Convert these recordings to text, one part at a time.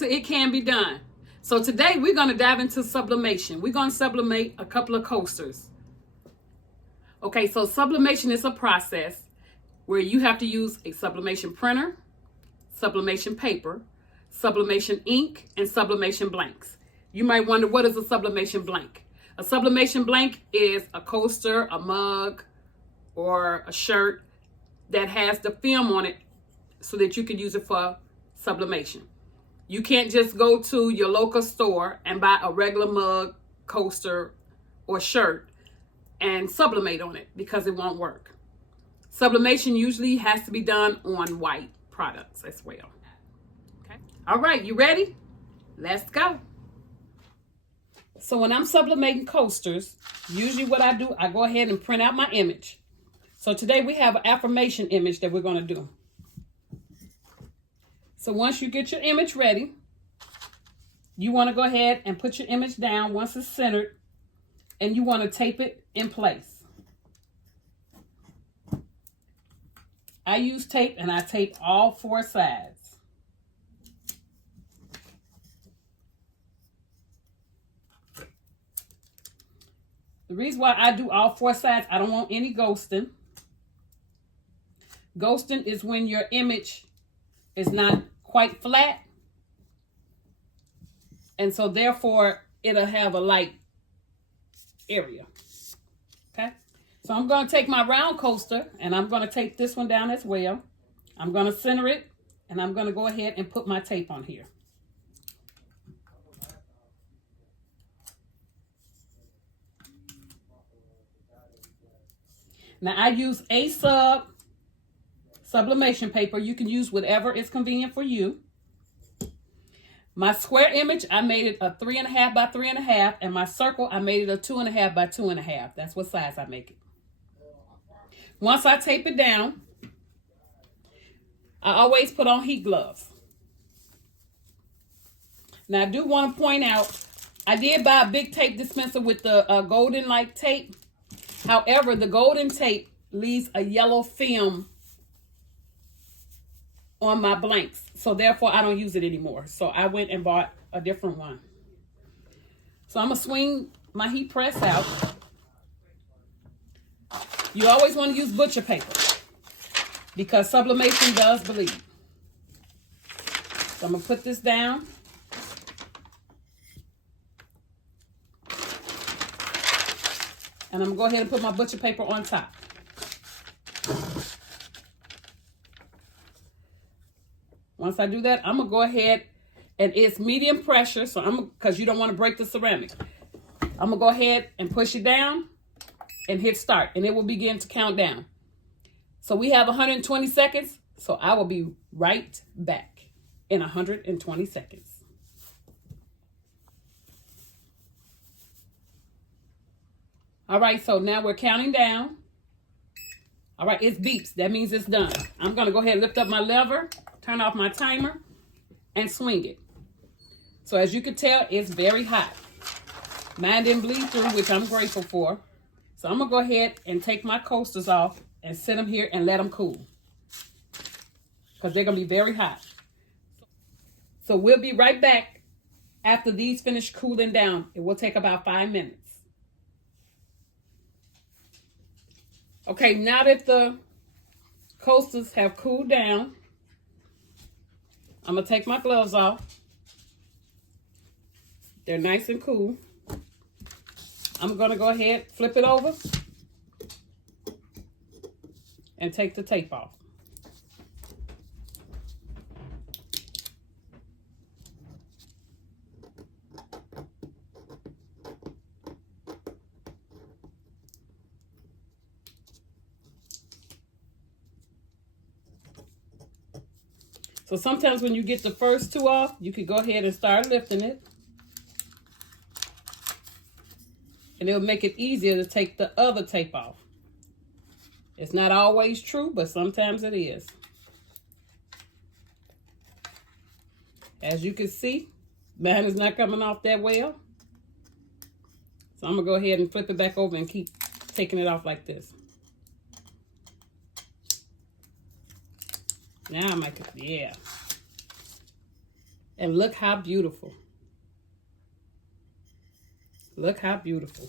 to It Can Be Done. So today we're going to dive into sublimation. We're going to sublimate a couple of coasters. Okay, so sublimation is a process where you have to use a sublimation printer, sublimation paper, sublimation ink, and sublimation blanks. You might wonder, what is a sublimation blank? A sublimation blank is a coaster, a mug, or a shirt that has the film on it so that you can use it for sublimation. You can't just go to your local store and buy a regular mug, coaster, or shirt and sublimate on it because it won't work. Sublimation usually has to be done on white products as well. Okay. All right, you ready? Let's go. So when I'm sublimating coasters, usually what I do, I go ahead and print out my image. So today we have an affirmation image that we're going to do. So once you get your image ready, you want to go ahead and put your image down once it's centered, and you want to tape it in place. I use tape, and I tape all 4 sides. The reason why I do all 4 sides, I don't want any ghosting. Ghosting is when your image is not quite flat, and so therefore it'll have a light area. Okay, so I'm going to take my round coaster and I'm going to tape this one down as well. I'm going to center it, and I'm going to go ahead and put my tape on here. Now I use a sublimation paper. You can use whatever is convenient for you. My square image, I made it a 3.5 by 3.5, and my circle, I made it a 2.5 by 2.5. That's what size I make it. Once I tape it down, I always put on heat gloves. Now I do want to point out, I did buy a big tape dispenser with the golden like tape. However, the golden tape leaves a yellow film on my blanks, so therefore I don't use it anymore. So I went and bought a different one. So I'm gonna swing my heat press out. You always want to use butcher paper because sublimation does bleed. So I'm gonna put this down. And I'm gonna go ahead and put my butcher paper on top. Once I do that, I'm gonna go ahead, and it's medium pressure, so because you don't want to break the ceramic. I'm gonna go ahead and push it down and hit start, and it will begin to count down. So we have 120 seconds, so I will be right back in 120 seconds. All right, so now we're counting down. All right, it's beeps. That means it's done. I'm gonna go ahead and lift up my lever, turn off my timer, and swing it. So as you can tell, it's very hot. Mine didn't bleed through, which I'm grateful for. So I'm gonna go ahead and take my coasters off and set them here and let them cool, because they're gonna be very hot. So we'll be right back after these finish cooling down. It will take about 5 minutes. Okay, now that the coasters have cooled down, I'm going to take my gloves off. They're nice and cool. I'm going to go ahead, flip it over, and take the tape off. So sometimes when you get the first 2 off, you can go ahead and start lifting it. And it'll make it easier to take the other tape off. It's not always true, but sometimes it is. As you can see, mine is not coming off that well. So I'm going to go ahead and flip it back over and keep taking it off like this. Now I might, yeah. And look how beautiful. Look how beautiful.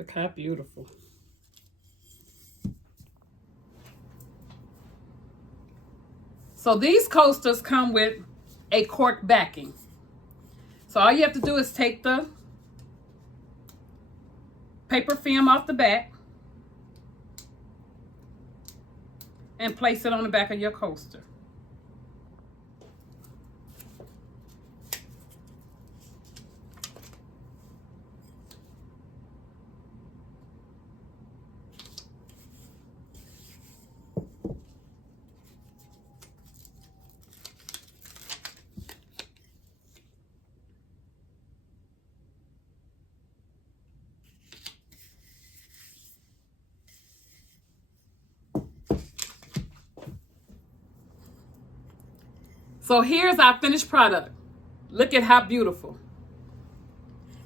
Look how beautiful. So these coasters come with a cork backing. So all you have to do is take the paper film off the back and place it on the back of your coaster. So here's our finished product. Look at how beautiful.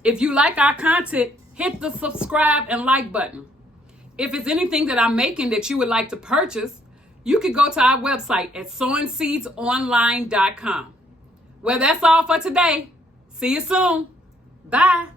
If you like our content, hit the subscribe and like button. If it's anything that I'm making that you would like to purchase, you can go to our website at sowingseedsonline.com. Well, that's all for today. See you soon. Bye.